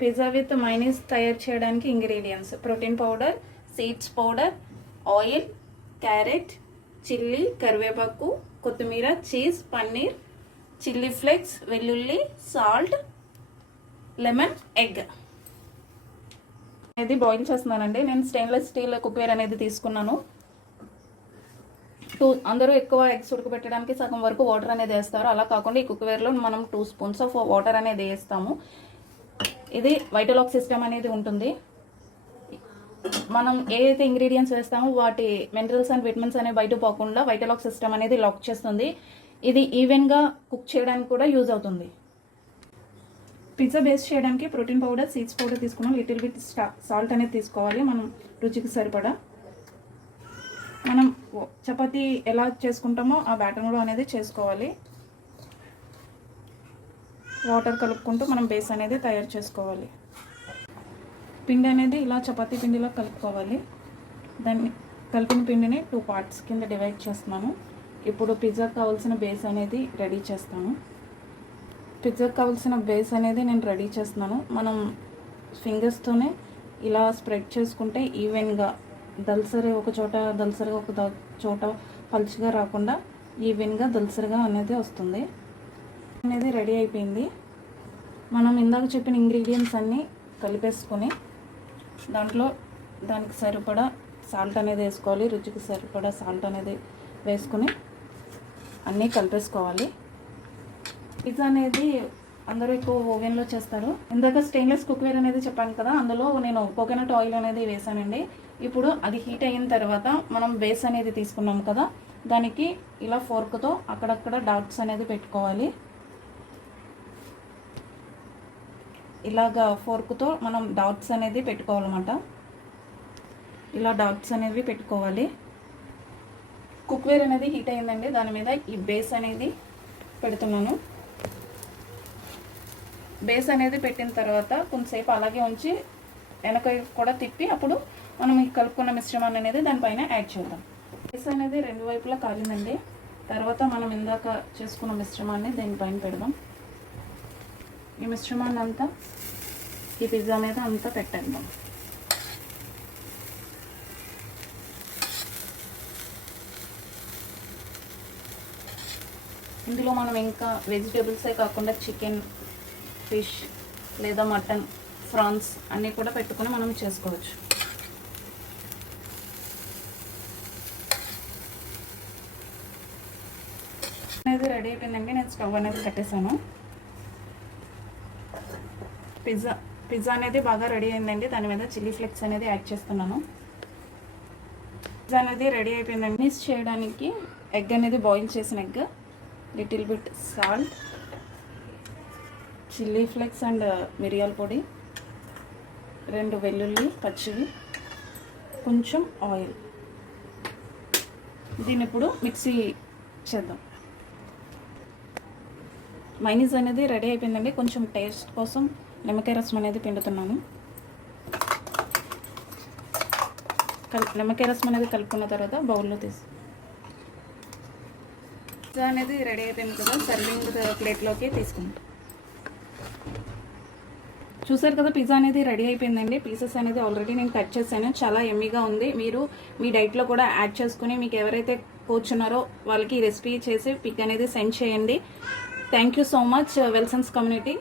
Pizza with mayonnaise తయారు చేయడానికి ingredients: protein powder, seeds powder, oil, carrot, chilli, కరివేపాకు, కొత్తిమీర, చీజ్, పన్నీర్, చిల్లీ ఫ్లేక్స్, వెల్లుల్లి, సాల్ట్, లెమన్, ఎగ్. అనేది బాయిల్ చేస్తున్నానండి. నేను స్టెయిన్లెస్ స్టీల్ కుక్వేర్ అనేది తీసుకున్నాను. అందరూ ఎక్కువ ఎగ్స్ ఉడకబెట్టడానికి సగం వరకు వాటర్ అనేది వేస్తారు. అలా కాకుండా ఈ కుక్వేర్లో మనం 2 స్పూన్స్ ఆఫ్ వాటర్ అనేది వేస్తాము. ఇది వైటలాక్ సిస్టమ్ అనేది ఉంటుంది. మనం ఏదైతే ఇంగ్రీడియంట్స్ వేస్తామో వాటి మినరల్స్ అండ్ విటమిన్స్ అనేవి బయట పోకుండా వైటలాక్ సిస్టమ్ అనేది లాక్ చేస్తుంది. ఇది ఈవెన్గా కుక్ చేయడానికి కూడా యూజ్ అవుతుంది. పిజ్జా బేస్ చేయడానికి ప్రోటీన్ పౌడర్, సీడ్స్ పౌడర్ తీసుకున్నాం. లిటిల్ బిట్ సాల్ట్ అనేది తీసుకోవాలి మనం రుచికి సరిపడా. మనం చపాతీ ఎలా చేసుకుంటామో ఆ బ్యాటర్లో అనేది చేసుకోవాలి. వాటర్ కలుపుకుంటూ మనం బేస్ అనేది తయారు చేసుకోవాలి. పిండి అనేది ఇలా చపాతీ పిండిలో కలుపుకోవాలి. దాన్ని కలిపిన పిండిని 2 పార్ట్స్ కింద డివైడ్ చేస్తున్నాను. ఇప్పుడు పిజ్జాకి కావాల్సిన బేస్ అనేది రెడీ చేస్తాను. పిజ్జాకి కావాల్సిన బేస్ అనేది నేను రెడీ చేస్తున్నాను. మనం ఫింగర్స్తోనే ఇలా స్ప్రెడ్ చేసుకుంటే ఈవెన్గా దల్సరి ఒక చోట దల్సరిగా ఒక చోట పలుచగా రాకుండా ఈవెన్గా దల్సరిగా అనేది వస్తుంది. అనేది రెడీ అయిపోయింది. మనం ఇందాక చెప్పిన ఇంగ్రీడియంట్స్ అన్నీ కలిపేసుకొని దానికి సరిపడా సాల్ట్ అనేది వేసుకోవాలి. రుచికి సరిపడా సాల్ట్ అనేది వేసుకొని అన్నీ కలిపేసుకోవాలి. పిజ్జా అనేది అందరూ ఎక్కువ ఓవెన్లో చేస్తారు. ఇందాక స్టెయిన్లెస్ కుక్వేర్ అనేది చెప్పాను కదా, అందులో నేను కోకోనట్ ఆయిల్ అనేది వేసానండి. ఇప్పుడు అది హీట్ అయిన తర్వాత మనం బేస్ అనేది తీసుకున్నాం కదా, దానికి ఇలా ఫోర్క్తో అక్కడక్కడ డాట్స్ అనేది పెట్టుకోవాలి. ఇలాగా ఫోర్క్తో మనం డాట్స్ అనేది పెట్టుకోవాలన్నమాట. ఇలా డాట్స్ అనేవి పెట్టుకోవాలి. కుక్వేర్ అనేది హీట్ అయిందండి. దాని మీద ఈ బేస్ అనేది పెడుతున్నాను. బేస్ అనేది పెట్టిన తర్వాత కొంతసేపు అలాగే ఉంచి వెనక కూడా తిప్పి అప్పుడు మనం ఈ కలుపుకున్న మిశ్రమాన్ని అనేది దానిపైన యాడ్ చేద్దాం. బేస్ అనేది 2 వైపులా కాలిందండి. తర్వాత మనం ఇందాక చేసుకున్న మిశ్రమాన్ని దీనిపైన పెడదాం. ఈ మిశ్రమాన్ని అంతా ఈ పిజ్జా మీద అంతా పెట్టేద్దాం. ఇందులో మనం ఇంకా వెజిటేబుల్సే కాకుండా చికెన్, ఫిష్ లేదా మటన్, ఫ్రాన్స్ అన్నీ కూడా పెట్టుకొని మనం చేసుకోవచ్చు. అనేది రెడీ అయిపోయిందండి. నేను స్టవ్ అనేది కట్టేసాను. పిజ్జా అనేది బాగా రెడీ అయిందండి. దాని మీద చిల్లీ ఫ్లేక్స్ అనేది యాడ్ చేస్తున్నాను. పిజ్జా అనేది రెడీ అయిపోయిందండి. మిక్స్ చేయడానికి ఎగ్ అనేది బాయిల్ చేసిన egg, little bit salt, chilli flakes and మిరియాల పొడి, 2 వెల్లుల్లి పచ్చివి, కొంచెం ఆయిల్. దీన్ని ఇప్పుడు మిక్సీ చేద్దాం. మైనీస్ అనేది రెడీ అయిపోయిందండి. కొంచెం టేస్ట్ కోసం నిమ్మకాయ రసం అనేది పిండుతున్నాను. నిమ్మకాయ రసం అనేది కలుపుకున్న తర్వాత బౌల్లో తీసి పిజ్జా అనేది రెడీ అయిపోయింది కదా, సర్వింగ్ ప్లేట్లోకి తీసుకుంటాం. చూసారు కదా, పిజ్జా అనేది రెడీ అయిపోయిందండి. పీసెస్ అనేది ఆల్రెడీ నేను కట్ చేశాను. చాలా ఎమ్మీగా ఉంది. మీరు మీ డైట్లో కూడా యాడ్ చేసుకుని మీకు ఎవరైతే కూర్చున్నారో వాళ్ళకి ఈ రెసిపీ చేసి పిక్ అనేది సెండ్ చేయండి. థ్యాంక్ యూ సో మచ్ వెల్సన్స్ కమ్యూనిటీ.